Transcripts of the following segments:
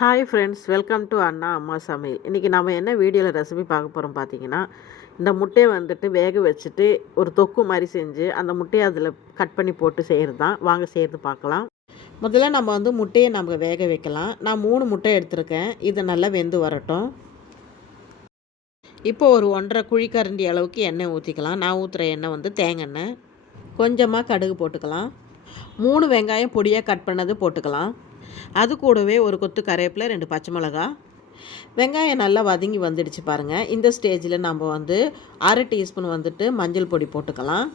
Hi friends welcome to அண்ணா அம்மா சமையல் இன்றைக்கி நம்ம என்ன வீடியோவில் ரெசிபி பார்க்க போகிறோம் பார்த்தீங்கன்னா இந்த முட்டையை வந்துட்டு வேக வச்சுட்டு ஒரு தொக்கு மாதிரி செஞ்சு அந்த முட்டையை அதில் கட் பண்ணி போட்டு செய்கிறது தான் வாங்க செய்கிறது பார்க்கலாம். முதல்ல நம்ம வந்து முட்டையை நம்ம வேக வைக்கலாம். நான் மூணு முட்டை எடுத்திருக்கேன். இது நல்லா வெந்து வரட்டும். இப்போ ஒரு ஒன்றரை குழிக்கரண்டி அளவுக்கு எண்ணெய் ஊற்றிக்கலாம் நான் ஊற்றுற எண்ணெய் வந்து தேங்காய் எண்ணெய். கொஞ்சமாக கடுகு போட்டுக்கலாம். மூணு வெங்காயம் பொடியாக கட் பண்ணது போட்டுக்கலாம். அது கூடவே ஒரு கொத்து கருவேப்பிலை ரெண்டு பச்சை மிளகா. வெங்காயம் நல்லா வதங்கி வந்துடுச்சு பாருங்கள் இந்த ஸ்டேஜில் நம்ம வந்து அரை டீஸ்பூன் வந்துட்டு மஞ்சள் பொடி போட்டுக்கலாம்.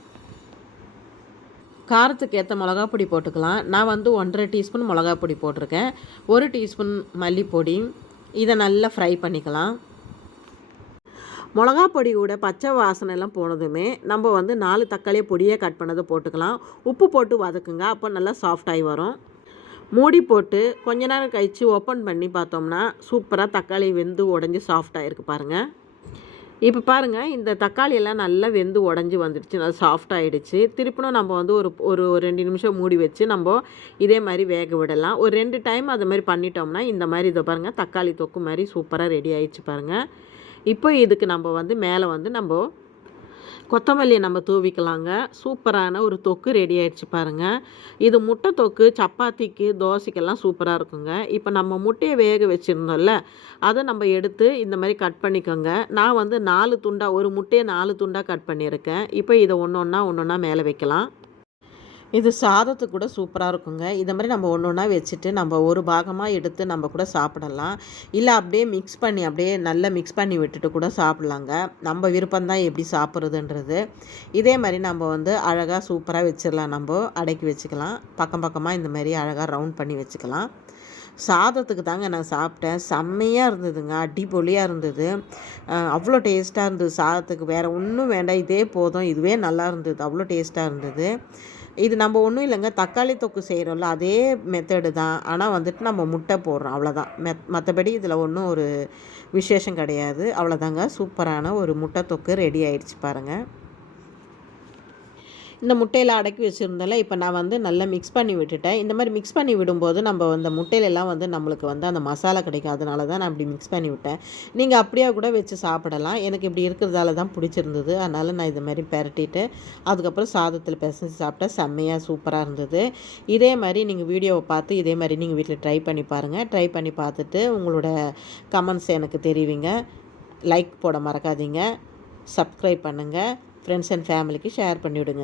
காரத்துக்கு ஏற்ற மிளகா பொடி போட்டுக்கலாம். நான் வந்து ஒன்றரை டீஸ்பூன் மிளகா பொடி போட்டிருக்கேன். ஒரு டீஸ்பூன் மல்லிப்பொடி. இதை நல்லா ஃப்ரை பண்ணிக்கலாம். மிளகா பொடி கூட பச்சை வாசனை எல்லாம் போனதுமே நம்ம வந்து நாலு தக்காளியை பொடியே கட் பண்ணதை போட்டுக்கலாம். உப்பு போட்டு வதக்குங்க அப்போ நல்லா சாஃப்டாகி வரும். மூடி போட்டு கொஞ்ச நேரம் கழித்து ஓப்பன் பண்ணி பார்த்தோம்னா சூப்பராக தக்காளி வெந்து உடஞ்சி சாஃப்டாக இருக்குது பாருங்கள் இப்போ பாருங்கள் இந்த தக்காளி எல்லாம் நல்லா வெந்து உடஞ்சி வந்துடுச்சு நல்லா சாஃப்டாகிடுச்சு திருப்பினும் நம்ம வந்து ஒரு ஒரு ரெண்டு நிமிஷம் மூடி வச்சு நம்ம இதே மாதிரி வேக விடலாம். ஒரு ரெண்டு டைம் அது மாதிரி பண்ணிட்டோம்னா இந்த மாதிரி இதை பாருங்கள் தக்காளி தொக்கு மாதிரி சூப்பராக ரெடி ஆயிடுச்சு பாருங்கள் இப்போ இதுக்கு நம்ம வந்து மேலே வந்து நம்ம கொத்தமல்லியை நம்ம தூவிக்கலாங்க. சூப்பரான ஒரு தொக்கு ரெடி ஆயிடுச்சு பாருங்கள் இது முட்டை தொக்கு சப்பாத்திக்கு தோசைக்கெல்லாம் சூப்பராக இருக்குங்க. இப்போ நம்ம முட்டையை வேக வச்சுருந்தோம்ல அதை நம்ம எடுத்து இந்த மாதிரி கட் பண்ணிக்கோங்க. நான் வந்து நாலு துண்டாக ஒரு முட்டையை நாலு துண்டாக கட் பண்ணியிருக்கேன். இப்போ இதை ஒன்று ஒன்றா ஒன்று ஒன்றா மேலே வைக்கலாம். இது சாதத்துக்கு கூட சூப்பராக இருக்குங்க. இதை மாதிரி நம்ம ஒன்று ஒன்றா வச்சுட்டு நம்ம ஒரு பாகமாக எடுத்து நம்ம கூட சாப்பிடலாம். இல்லை அப்படியே மிக்ஸ் பண்ணி அப்படியே நல்லா மிக்ஸ் பண்ணி விட்டுட்டு கூட சாப்பிட்லாங்க. நம்ம விருப்பம்தான் எப்படி சாப்பிட்றதுன்றது. இதே மாதிரி நம்ம வந்து அழகாக சூப்பராக வச்சிடலாம் நம்ம. அடக்கி வச்சுக்கலாம். பக்கம் பக்கமாக இந்த மாதிரி அழகாக ரவுண்ட் பண்ணி வச்சுக்கலாம். சாதத்துக்கு தாங்க நான் சாப்பிட்டேன். செம்மையாக இருந்ததுங்க. அடிப்பொலியாக இருந்தது. அவ்வளோ டேஸ்ட்டாக இருந்தது சாதத்துக்கு. வேறு ஒன்றும் வேண்டாம். இதே போதும். இதுவே நல்லா இருந்தது. அவ்வளோ டேஸ்ட்டாக இருந்தது. இது நம்ம ஒன்றும் இல்லைங்க. தக்காளி தொக்கு செய்கிறோம்ல அதே மெத்தடு தான். ஆனால் வந்துட்டு நம்ம முட்டை போடுறோம். அவ்வளோதான் மெத் மற்றபடி இதில் ஒன்றும் ஒரு விசேஷம் கிடையாது. அவ்வளோதாங்க சூப்பரான ஒரு முட்டை தொக்கு ரெடி ஆயிடுச்சு பாருங்கள் இந்த முட்டையில் அடக்கி வச்சுருந்தால இப்போ நான் வந்து நல்லா மிக்ஸ் பண்ணி விட்டுட்டேன். இந்த மாதிரி மிக்ஸ் பண்ணி விடும்போது நம்ம அந்த முட்டையிலெல்லாம் வந்து நம்மளுக்கு வந்து அந்த மசாலா கிடைக்கும் அதனால தான் நான் இப்படி மிக்ஸ் பண்ணி விட்டேன். நீங்கள் அப்படியே கூட வச்சு சாப்பிடலாம். எனக்கு இப்படி இருக்கிறதால தான் பிடிச்சிருந்தது. அதனால் நான் இது மாதிரி பெரட்டிட்டு அதுக்கப்புறம் சாதத்தில் பிசைஞ்சு சாப்பிட்டா செம்மையாக சூப்பராக இருந்தது. இதே மாதிரி நீங்கள் வீடியோவை பார்த்து இதே மாதிரி நீங்கள் வீட்டில் ட்ரை பண்ணி பாருங்கள் ட்ரை பண்ணி பார்த்துட்டு உங்களோட கமெண்ட்ஸ் எனக்கு தெரிவிங்க. லைக் போட மறக்காதீங்க. சப்ஸ்கிரைப் பண்ணுங்கள் ஃப்ரெண்ட்ஸ் அண்ட் ஃபேமிலிக்கு ஷேர் பண்ணிவிடுங்க.